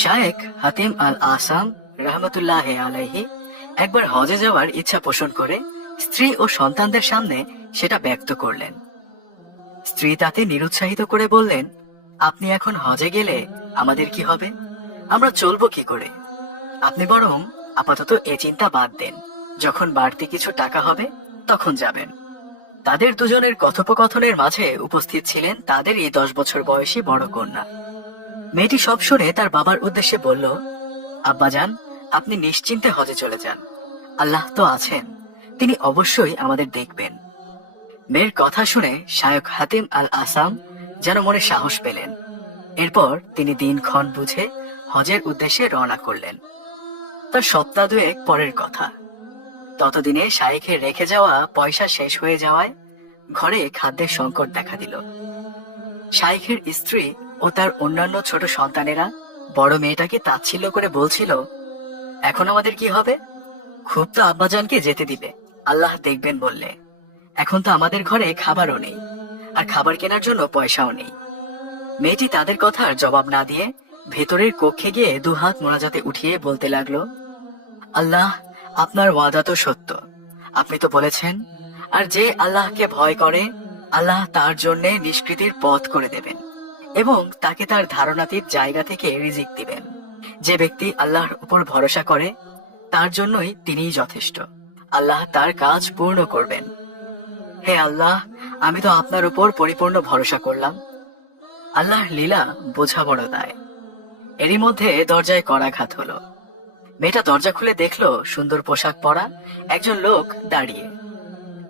শায়েখ হাতিম আল আসাম রহমতুল্লাহ আলাইহি একবার হজে যাওয়ার ইচ্ছা পোষণ করে স্ত্রী ও সন্তানদের সামনে সেটা ব্যক্ত করলেন। স্ত্রী তাতে নিরুৎসাহিত করে বললেন, আপনি এখন হজে গেলে আমাদের কি হবে? আমরা চলবো কি করে? আপনি বরং আপাতত এ চিন্তা বাদ দেন, যখন বাড়তি কিছু টাকা হবে তখন যাবেন। তাদের দুজনের কথোপকথনের মাঝে উপস্থিত ছিলেন তাদেরই 10 বছর বয়সী বড় কন্যা। মেয়েটি সব শুনে তার বাবার উদ্দেশ্যে বলল, আব্বাজান, আপনি নিশ্চিন্তে হজে চলে যান। আল্লাহ তো আছেন, তিনি অবশ্যই আমাদের দেখবেন। মেয়ের কথা শুনে শায়খ হাতিম আল আসাম যেন মনে সাহস পেলেন। এরপর তিনি দিনক্ষণ বুঝে হজের উদ্দেশ্যে রওনা করলেন। তার সপ্তাহ দুয়েক পরের কথা। ততদিনে শায়েখের রেখে যাওয়া পয়সা শেষ হয়ে যাওয়ায় ঘরে খাদ্যের সংকট দেখা দিল। শায়েখের স্ত্রী ও তার অন্যান্য ছোট সন্তানেরা বড় মেয়েটাকে তাচ্ছিল্য করে বলছিল, এখন আমাদের কি হবে? খুব তো আব্বাজানকে যেতে দিবে, আল্লাহ দেখবেন বললে। এখন তো আমাদের ঘরে খাবারও নেই, আর খাবার কেনার জন্য পয়সাও নেই। মেয়েটি তাদের কথার জবাব না দিয়ে ভেতরের কক্ষে গিয়ে দুহাত মোনাজাতে উঠিয়ে বলতে লাগলো, আল্লাহ, আপনার ওয়াদা তো সত্য। আপনি তো বলেছেন, আর যে আল্লাহকে ভয় করে আল্লাহ তার জন্য নিষ্কৃতির পথ করে দেবেন এবং তাকে তার ধারণাতীত জায়গা থেকে রিজিক দিবেন। যে ব্যক্তি আল্লাহর উপর ভরসা করে তার জন্যই তিনিই যথেষ্ট। আল্লাহ তার কাজ পূর্ণ করবেন। হে আল্লাহ, আমি তো আপনার উপর পরিপূর্ণ ভরসা করলাম। আল্লাহর লীলা বোঝা বড় দায়। এরই মধ্যে দরজায় করাঘাত হলো। মেয়েটা দরজা খুলে দেখলো সুন্দর পোশাক পরা একজন লোক দাঁড়িয়ে।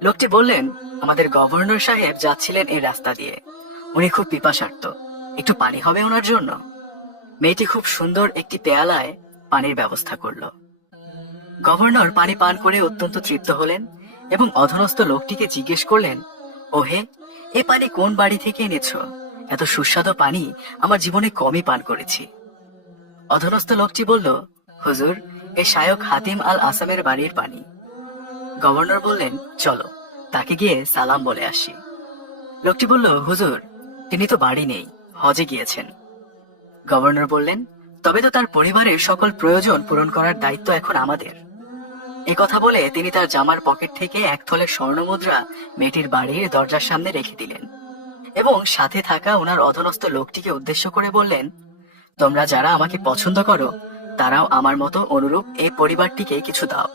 লোকটি বললেন, আমাদের গভর্নর সাহেব যাচ্ছিলেন এই রাস্তা দিয়ে। উনি খুব পিপাসার্ত, একটু পানি হবে ওনার জন্য? মেয়েটি খুব সুন্দর একটি পেয়ালায় পানির ব্যবস্থা করলো। গভর্নর পানি পান করে অত্যন্ত তৃপ্ত হলেন এবং অধনস্থ লোকটিকে জিজ্ঞেস করলেন, ওহে, এ পানি কোন বাড়ি থেকে এনেছ? এত সুস্বাদু পানি আমার জীবনে কমই পান করেছি। অধনস্থ লোকটি বলল, হুজুর, এ শায়খ হাতিম আল আসামের বাড়ির পানি। গভর্নর বললেন, চলো তাকে গিয়ে সালাম বলে আসি। লোকটি বলল, হুজুর, তিনি তো বাড়ি নেই, হজে গিয়েছেন। গভর্নর বললেন, তবে তো তার পরিবারের সকল প্রয়োজন পূরণ করার দায়িত্ব এখন আমাদের। এ কথা বলে তিনি তার জামার পকেট থেকে এক থলে স্বর্ণমুদ্রা মেয়েটির বাড়ির দরজার সামনে রেখে দিলেন এবং সাথে থাকা ওনার অধনস্থ লোকটিকে উদ্দেশ্য করে বললেন, তোমরা যারা আমাকে পছন্দ করো তারাও আমার মতো অনুরূপ এই পরিবারটিকে কিছু দাও।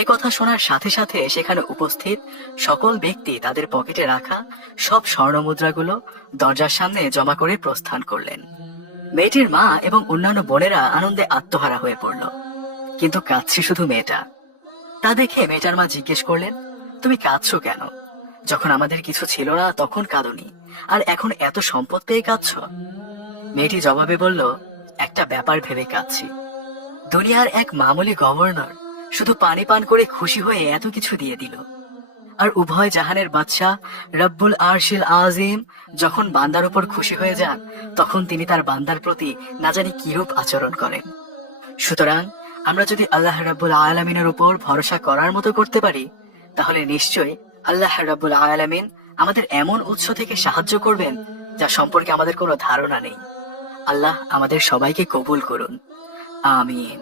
এ কথা শোনার সাথে সাথে সেখানে উপস্থিত সকল ব্যক্তি তাদের পকেটে রাখা সব স্বর্ণমুদ্রাগুলো দরজার সামনে জমা করে প্রস্থান করলেন। মেয়েটির মা এবং অন্যান্য বোনেরা আনন্দে আত্মহারা হয়ে পড়ল, কিন্তু কাঁদছে শুধু মেয়েটা। তা দেখে মেয়েটার মা জিজ্ঞেস করলেন, তুমি কাঁদছো কেন? যখন আমাদের কিছু ছিল না তখন কাঁদনি, আর এখন এত সম্পদ পেয়ে কাঁদছো? মেয়েটি জবাবে বলল, একটা ব্যাপার ভেবে কাঁদছি। দুনিয়ার এক মামুলি গভর্নর শুধু পানি পান করে খুশি হয়ে এত কিছু দিয়ে দিল, আর উভয় জাহানের বাদশাহ রব্বুল আরশিল আজিম যখন বান্দার উপর খুশি হয়ে যান তখন তিনি তার বান্দার প্রতি না জানি কিরূপ আচরণ করেন। সুতরাং আমরা যদি আল্লাহ রাব্বুল আলামিনের উপর ভরসা করার মতো করতে পারি, তাহলে নিশ্চয়ই আল্লাহ রাব্বুল আলামিন আমাদের এমন উৎস থেকে সাহায্য করবেন যা সম্পর্কে আমাদের কোনো ধারণা নেই। আল্লাহ আমাদের সবাইকে কবুল করুন, আমিন।